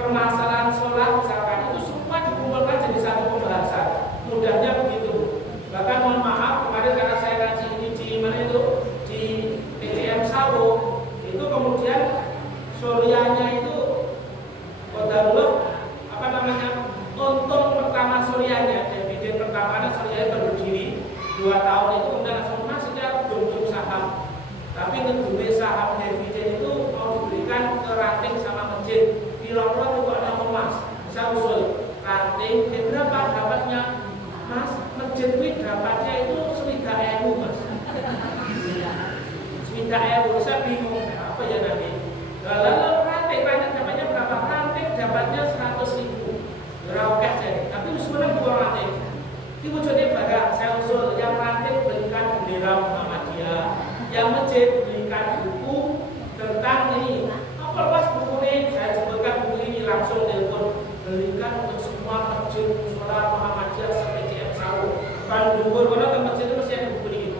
permasalahan sholat misalkan itu semua dikumpulkan jadi satu pembahasan. Mudahnya begitu. Bahkan mohon maaf kemarin karena saya ngaji ini di mana itu di PDM Sawo itu kemudian sorianya itu kodarullah apa namanya untung pertama sorianya dividen pertamanya sorianya berdiri 2 tahun itu kemudian langsung masih belum saham, tapi kedua saham dividen itu mau diberikan ke ranting sama masjid pira-pira juga ada emas bisa usul ranting berapa dapatnya Mas, masjid itu dapatnya itu 1.000 Mas. 1.000, saya bingung apa ya nanti. Lalu ranting dapatnya berapa? Ranting dapatnya 100.000. Berapa jadi? Tapi usulnya bukan ranting. Itu wujudnya barang. Saya usul yang ranting belikan bendera Muhammadiyah, yang masjid belikan buku tentang ini. Apa pas buku ini? Saya sebutkan buku ini langsung telepon belikan untuk semua masjid musola Muhammadiyah. Kalau dukur kalau tempat situ mesti ada buku ini.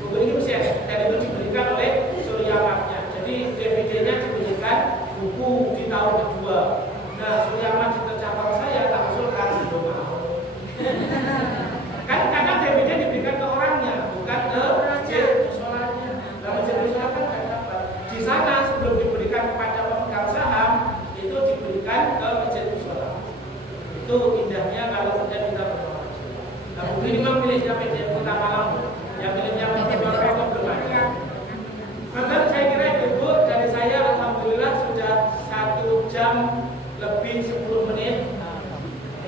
Buku ini mesti ada. Dan itu diberikan oleh Surya Ahmadnya. Jadi DVD-nya diberikan buku di tahun kedua. Nah, Surya Ahmad tercapai saya tak usulkan belum mau. Kan karena DVD diberikan ke orangnya, bukan ke masjid musolanya. Nah, masjid musola kan tidak dapat. Di sana sebelum diberikan kepada pemegang saham, itu diberikan ke masjid musola. Itu indahnya kalau sudah kita berdoa. Nah, buku ini memang miliknya PDM Kota Malang, yang miliknya PDM Kota belum ada. Maka saya kira itu, Bu, dari saya alhamdulillah sudah 1 jam lebih 10 menit.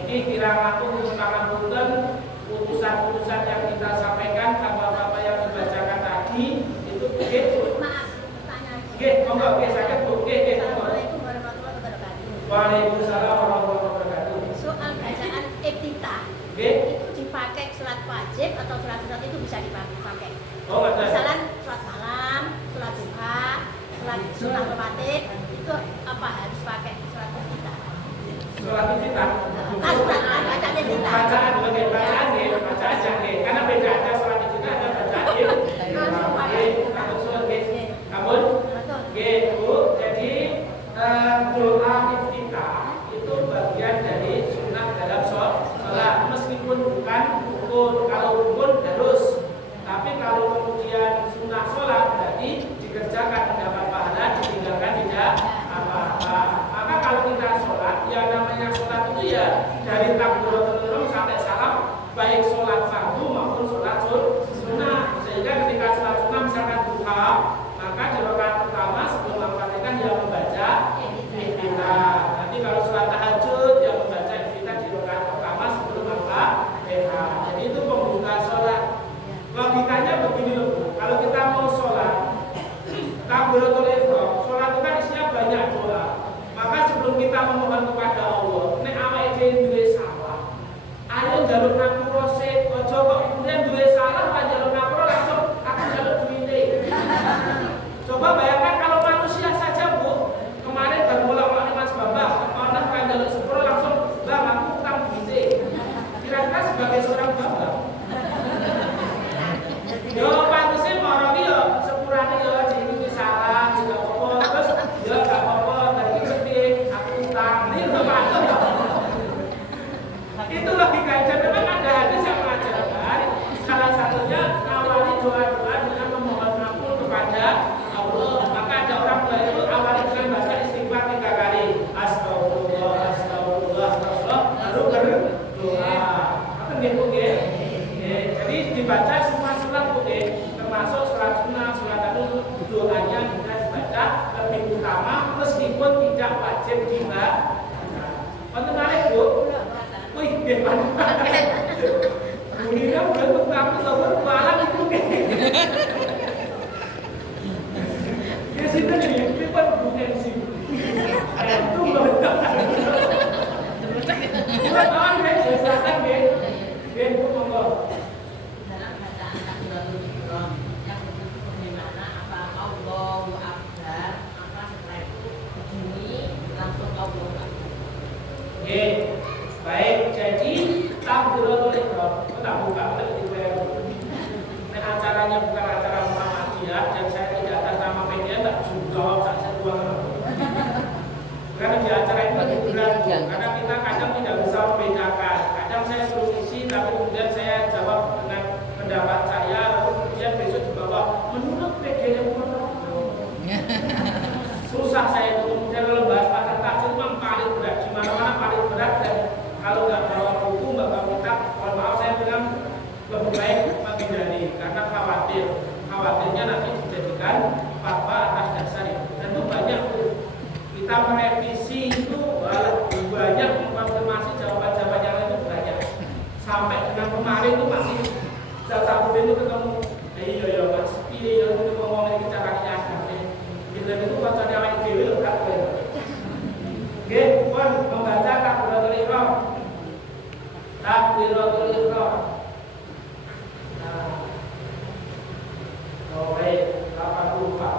Ini kira aku merupakan putusan-putusan yang kita sampaikan, apa-apa yang dibacakan tadi itu begitu. Maaf, tanya aja. Oke, monggo, oke, sakit Bu, oke, Assalamualaikum warahmatullahi wabarakatuh. Waalaikumsalam warahmatullahi wabarakatuh. Soal bacaan iftitah. Oke. Dipakai sholat wajib atau sholat sunat itu bisa dipakai. Oh, ada. Misalnya sholat malam, sholat duha, sholat sunat rawatib itu apa harus pakai sholat iftitah? Sholat iftitah. Bacaan iftitah. Bacaan sebagai bacaan ya, bacaan jangan. Karena beda ada sholat iftitah ada bacaan. Namun, Bu, jadi doa iftitah itu bagian dari sunnah dalam sholat. Meskipun bukan rukun, kalau rukun harus. Tapi kalau kemudian sunnah sholat berarti dikerjakan mendapat pahala, ditinggalkan tidak apa-apa. Maka kalau kita sholat, yang namanya sholat itu ya dari takbiratul ihram sampai salam, baik sholat fardu maupun sholat sunnah. Sehingga ketika sholat sunnah misalkan duha, maka di rakaat pertama sebelum Al-Fatihah yang membaca iftitah. Nanti kalau sholat tahajud yang membaca saya suruh isi, tapi kemudian saya jawab dengan pendapat saya, lalu kemudian besok dibawa menurut PD-nya susah saya itu. Kemudian kalau bahas pasal takjil memang paling berat, di mana-mana paling berat, dan kalau nggak bawa buku, nggak bawa kitab, mohon maaf saya bilang lebih baik menghindari karena khawatirnya nanti dijadikan fatwa atas dasar itu. Dan itu banyak kita merevisi itu banyak mengkonfirmasi jawaban-jawaban yang lain itu banyak. Sampai dengan kemarin itu masih satu itu ketemu, iya mas, iya itu ngomongin kita caranya agama. Bila itu bacanya awal dewi loh kan? Oke, pun membaca takbiratul ihram. Takbiratul ihram. Nah, baik, 84.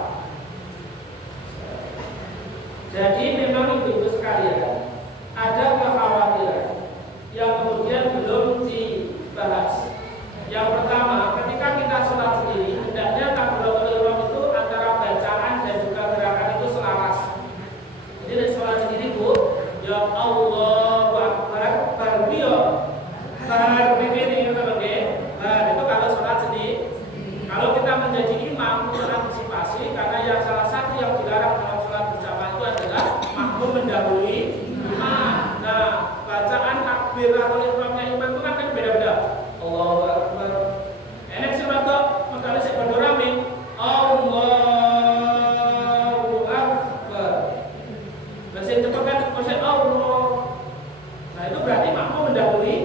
Jadi memang itu sekalian ada kekhawatiran yang kemudian belum dibahas. Yang pertama, ketika kita sholat sendiri, hendaknya takbiratul ihram itu antara bacaan dan juga gerakan itu selaras. Jadi dari sholat sendiri bu, ya Allahu Akbar, begini gitu oke. Nah itu kalau sholat sendiri. Kalau kita menjadi imam untuk antisipasi, karena yang salah satu yang dilarang dalam sholat berjamaah itu adalah makmum mendahului imam. Nah bacaan takbiratul ihramnya imam itu kan beda-beda. Allahu Akbar. Enak sih batok, makanya saya berdorami. Allahu Akbar. Bahasa cepat kan, bahasa Allah. Nah itu berarti makmum mendahului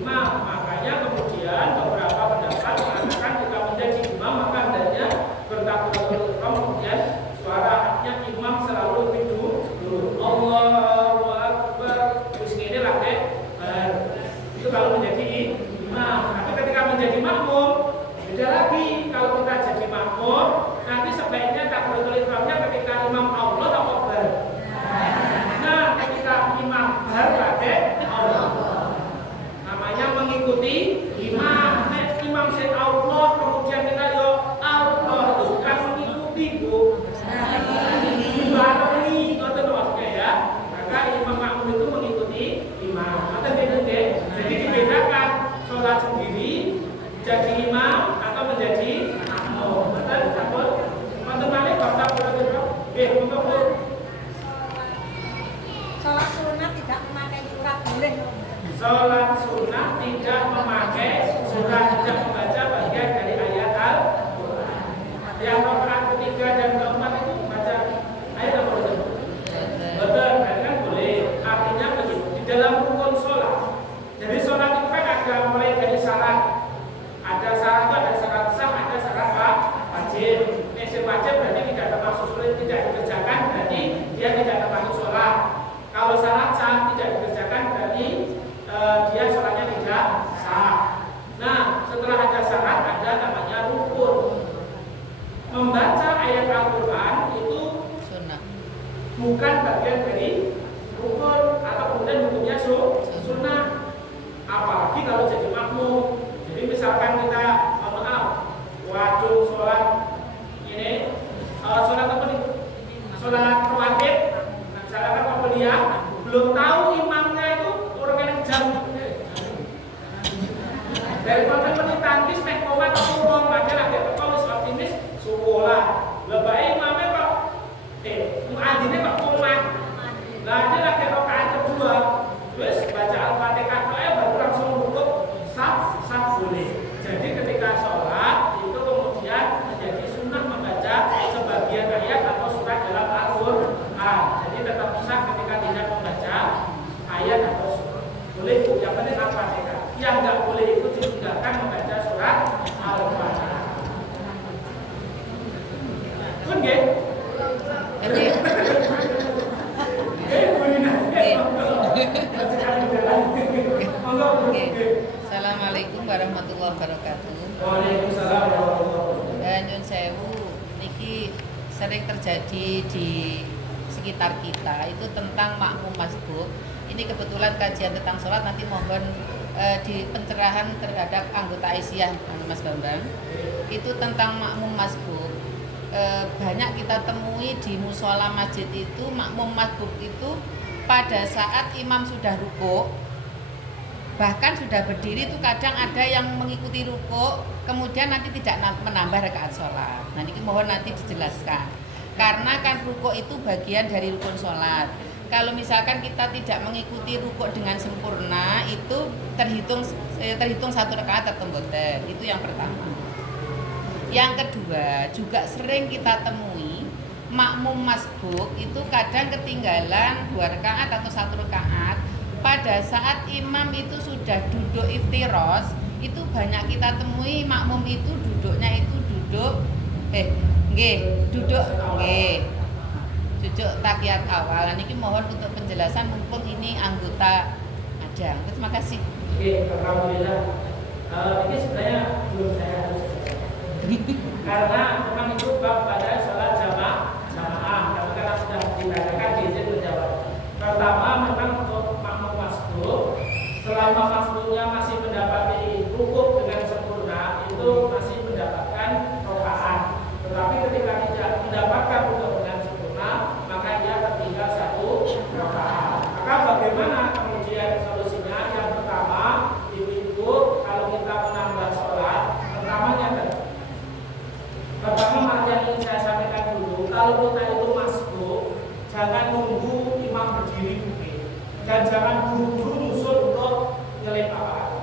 imam. Makanya kemudian beberapa pendapat mengatakan jika menjadi imam maka hendaknya bertakbiratul ihram, kemudian suaranya imam selalu lebih dulu. Allahu Akbar. Terus ini lagi. Itu kalau menjadi imam. Tapi ketika menjadi makmum beda lagi. Kalau kita jadi makmum, nanti sebaiknya takbiratul ihramnya ketika imam Allah atau Akbar. Nah, ketika imam berpakai Allah, namanya mengikuti imam. Imam saya Allah, kemudian kita yo Allah itu bukan mengikuti bu. Dibarengi, ngoten maksudnya ya. Maka imam makmum itu mengikuti imam. Ngoten beda. Jadi dibedakan sholat sendiri jadi imam atau menjadi makmum. Betul, betul. Teman-teman baca berapa? Untuk Sholat sunnah tidak memakai surat boleh. sholat sunnah tidak memakai surat, tidak membaca bagian dari ayat Al-Quran. Yang rakaat ketiga dan keempat itu baca ayat apa itu? Betul, kan boleh. Artinya begitu. Di dalam rukun sholat. Jadi sholat itu kan ada mulai dari syarat. Ada syarat itu ada syarat sah, ada syarat wajib. Yang wajib berarti tidak termasuk sulit, tidak dikerjakan berarti dia tidak termasuk sholat. Kalau syarat sah tidak dikerjakan berarti dia sholatnya tidak sah. Nah, setelah ada syarat ada namanya rukun. Membaca ayat Al-Quran itu Sunnah. bukan bagian dari rukun atau kemudian hukumnya sunnah. Apalagi kalau jadi makmum. Jadi misalkan kita waduh sholat ini sholat apa nih? Sholat rawatib. Nah, misalkan pembelian belum tahu imamnya itu orang yang jam. Dari teman-teman tangkis naik komat atau turun, maka lagi terus optimis sekolah. Lebih imamnya kok muadzinnya kok komat. Nah, dia lagi rakaat kedua. Terus baca Al-Fatihah baru langsung rukuk sah boleh. Jadi ketika sholat itu kemudian menjadi sunnah membaca sebagian ayat atau surat dalam Al-Quran. Jadi tetap sah ketika tidak membaca ayat atau surat. Boleh yang penting Al-Fatihah. Yang nggak boleh itu ditinggalkan membaca surat Al-Fatihah. Pun nggih. Assalamualaikum warahmatullahi wabarakatuh. Waalaikumsalam warahmatullahi wabarakatuh. Nyun sewu niki sering terjadi di sekitar kita itu tentang makmum masbuk. Ini kebetulan kajian tentang sholat, nanti mohon di pencerahan terhadap anggota Aisyah Mas Bambang. Itu tentang makmum masbuk. Banyak kita temui di musola masjid itu makmum masbuk itu pada saat imam sudah rukuk Bahkan sudah berdiri itu kadang ada yang mengikuti rukuk, kemudian nanti tidak menambah rakaat sholat. Nah ini mohon nanti dijelaskan. Karena kan rukuk itu bagian dari rukun sholat. Kalau misalkan kita tidak mengikuti rukuk dengan sempurna, itu terhitung satu rakaat atau mboten. Itu yang pertama. Yang kedua, juga sering kita temui makmum masbuk itu kadang ketinggalan 2 rakaat atau 1 rakaat. Pada saat imam itu sudah duduk iftiros, itu banyak kita temui makmum itu duduknya itu duduk duduk tahiyat awal. Niki mohon untuk penjelasan mumpung ini anggota ada. Terima kasih. Oke, alhamdulillah. Ini sebenarnya belum saya harus karena memang itu bab pada sholat jamaah. Tapi karena sudah dibacakan izin menjawab. Pertama, memang untuk makmum masbuk, selama masbuknya masih mendapati rukuk dengan sempurna, itu masih mendapatkan rakaat. Tetapi ketika tidak mendapatkan rukuk dengan sempurna, maka ia tertinggal 1 rakaat. Maka bagaimana kemudian solusinya? Yang pertama, ibu-ibu kalau kita menambah sholat, pertama yang ingin saya sampaikan dulu, kalau kita itu masbuk, jangan nunggu imam berdiri mungkin, dan jangan buru-buru musuh untuk nyelip apa.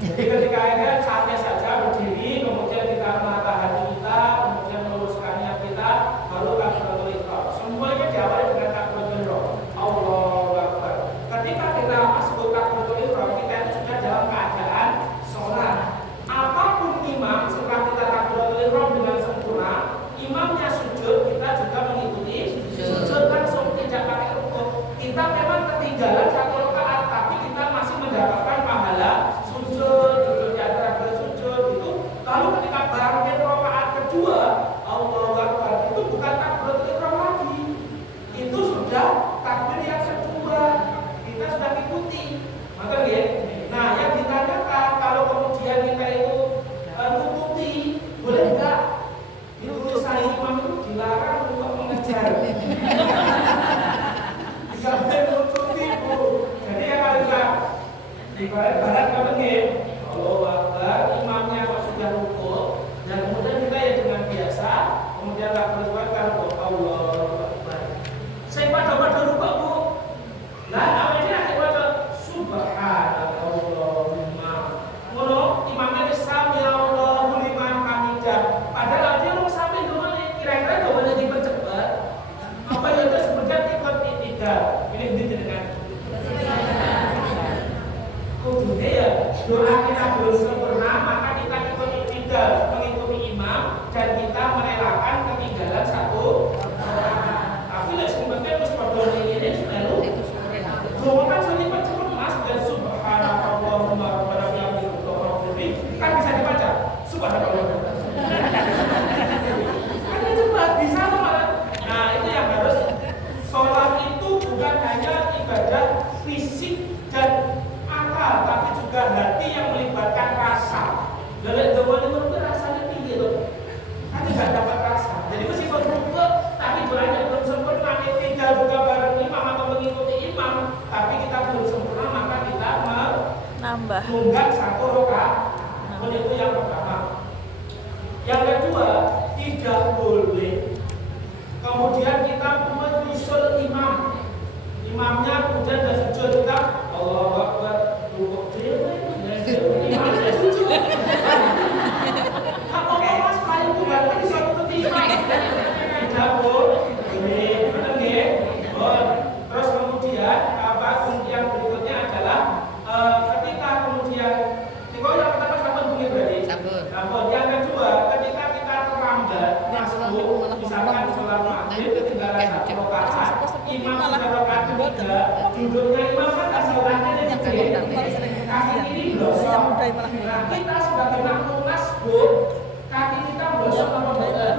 Jadi ketika ada saatnya saja berdiri, kemudian kita menata hati kita, kemudian meluruskan niat kita, baru takbiratul ihram. Semuanya diawali dengan takbiratul ihram. Allahu Akbar. Ketika kita masbuk takbiratul ihram, kita itu sudah dalam keadaan sholat. Apapun imam, setelah kita takbiratul ihram dengan sempurna, imamnya sujud, kita juga mengikuti sujud langsung, tidak pakai rukuk. Kita memang ketinggalan 1 rakaat, tapi kita masih mendapatkan pahala sujud, duduk di antara sujud itu. Lalu ketika bangkit rakaat kedua, Allahu Akbar, itu bukan takbiratul ihram lagi, itu sudah takbir yang kedua, kita sudah ikuti. Maka ya. Nah, yang ditanyakan kalau kemudian kita itu tutupi, boleh enggak? Itu urusan imam itu dilarang untuk mengejar. Tidak boleh menutupi, Bu. Jadi ya kalau kita di barat kalau nggih, Allahu Akbar, imamnya sudah rukuk, dan kemudian kita ya dengan biasa, kemudian takbir rukuk, Allahu Akbar. Saya pada rukuk, Bu. Nah, awalnya ada pada subhanallahumma. Ngono, imamnya sami Allahu liman hamidah. Padahal dia mau sampai dulu kira-kira doanya dipercepat. Apa yang itu sebenarnya ikut tidak. Ini dengan kudunya ya doa kita belum sempurna, maka kita ikut tidak mengikuti imam dan kita merelakan ketinggalan 1 rakaat. Tapi lah sebenarnya harus pada ini selalu doa kan soalnya cepat mas dan subhanallahumma rabbana bihamdika kan bisa dibaca subhanallah. Kan cepat bisa teman. Nah itu yang harus. Sholat itu bukan hanya ibadah fisik dan akal, tapi juga hati yang melibatkan rasa. Dari doa itu rasanya tinggi loh. Kan tidak dapat rasa. Jadi meskipun rukuk, tapi doanya belum sempurna. Tinggal juga bareng imam atau mengikuti imam, tapi kita belum sempurna, maka kita menunggak 1 rakaat. Itu yang pertama. Yang kedua, tidak boleh kemudian kita menyusul imam. Imamnya kemudian sudah sujud, kita Allahu Akbar, rukuk imamnya sujud. Apa mas paling bukan di suatu imam? Tidak boleh. Terus kemudian yang berikutnya adalah ketika kemudian yang pertama sabun bunyi berarti sabun. Yang kedua ketika kita terlambat masuk, misalkan sholat maghrib ketinggalan 1 rakaat, imam sudah rakaat ketiga, duduknya imam kan sholatnya kaki ini blosok. Nah kita sebagai makmum masbuk, kaki kita blosok apa enggak?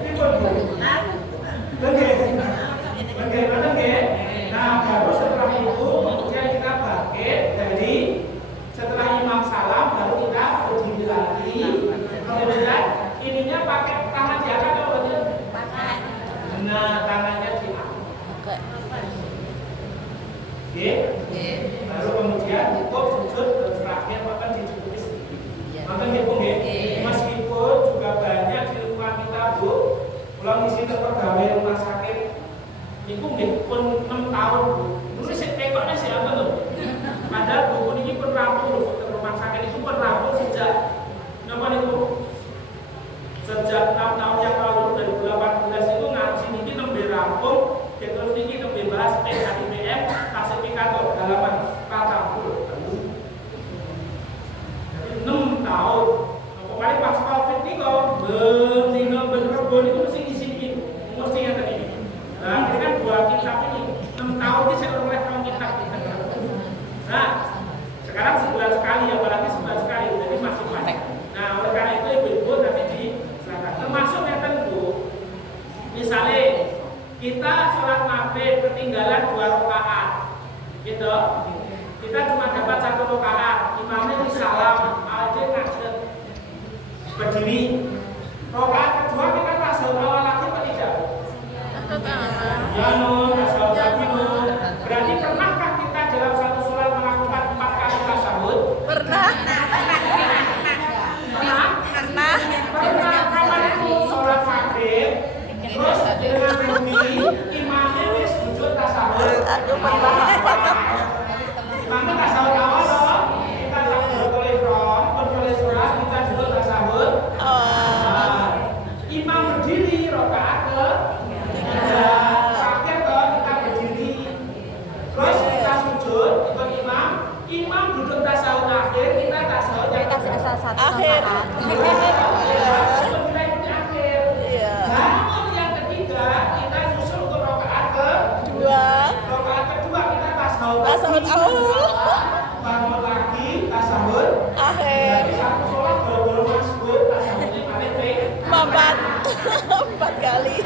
pripun Bu? Nggih. Nah, baru setelah itu kemudian kita bangkit dari setelah imam salam baru kita berdiri lagi. Kemudian ininya pakai tangan diangkat atau betul? Pakai. Nah, tangannya diangkat. Oke. Baru kemudian cukup sujud terakhir bahkan dicukupi sedikit. Maka nggih Bu nggih. Meskipun juga banyak di lingkungan kita Bu, ulang isi pegawai rumah sakit iku nggih pun 6 tahun Bu. Dulu sik tekokne sik apa lho. Padahal buku ini pun rampung lho, rumah sakit itu pun rampung sejak napa niku? Sejak 6 tahun yang lalu dari 2018 itu ngaji niki nembe rampung, terus niki nembe bahas PKIPM klasifikator halaman 40. Jadi 6 tahun. Nah, paling pas Covid niku bener niku mesti isi iki. Mesti yang tadi. Nah, ini kan 2 kitab ini. 6 tahun ini saya oleh tahun kitab. Nah, sekarang sebulan sekali, apalagi sebulan sekali, jadi masih banyak. Nah, oleh karena itu ibu-ibu nanti disilakan. Termasuk yang tentu, misalnya kita sholat maghrib ketinggalan 2 rakaat, gitu. Kita cuma dapat 1 rakaat, imamnya itu salam, aja ngasih berdiri. Rakaat kedua kita tasawuf awal lagi apa tidak? Ya nun, tasawuf lagi nun. Berarti pernahkah kita dalam satu sholat melakukan 4 kali tasawuf? Pernah. Kapan itu sholat maghrib? Terus dengan berdiri, imamnya wis sujud tasawuf. Imamnya tasawuf awal loh. Kita tak boleh sholat, kita duduk tasawuf. Imam berdiri rakaat ke terakhir toh kita berdiri. Terus kita sujud ikut imam duduk tasawuf akhir, kita tasawuf yang Kasih asal satu Akhir. kita ikuti akhir. Iya. Namun yang ketiga kita susul ke rakaat Dua. rakaat kedua kita tasawuf Tasawuf awal. bangun lagi tasawuf Akhir. jadi satu sholat baru masuk tasawufnya balik baik. Mamat. 4 kali.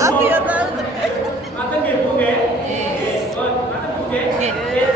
Aku ya tahu. Maten nggih Bu nggih? Nggih. Maten Bu nggih? Nggih.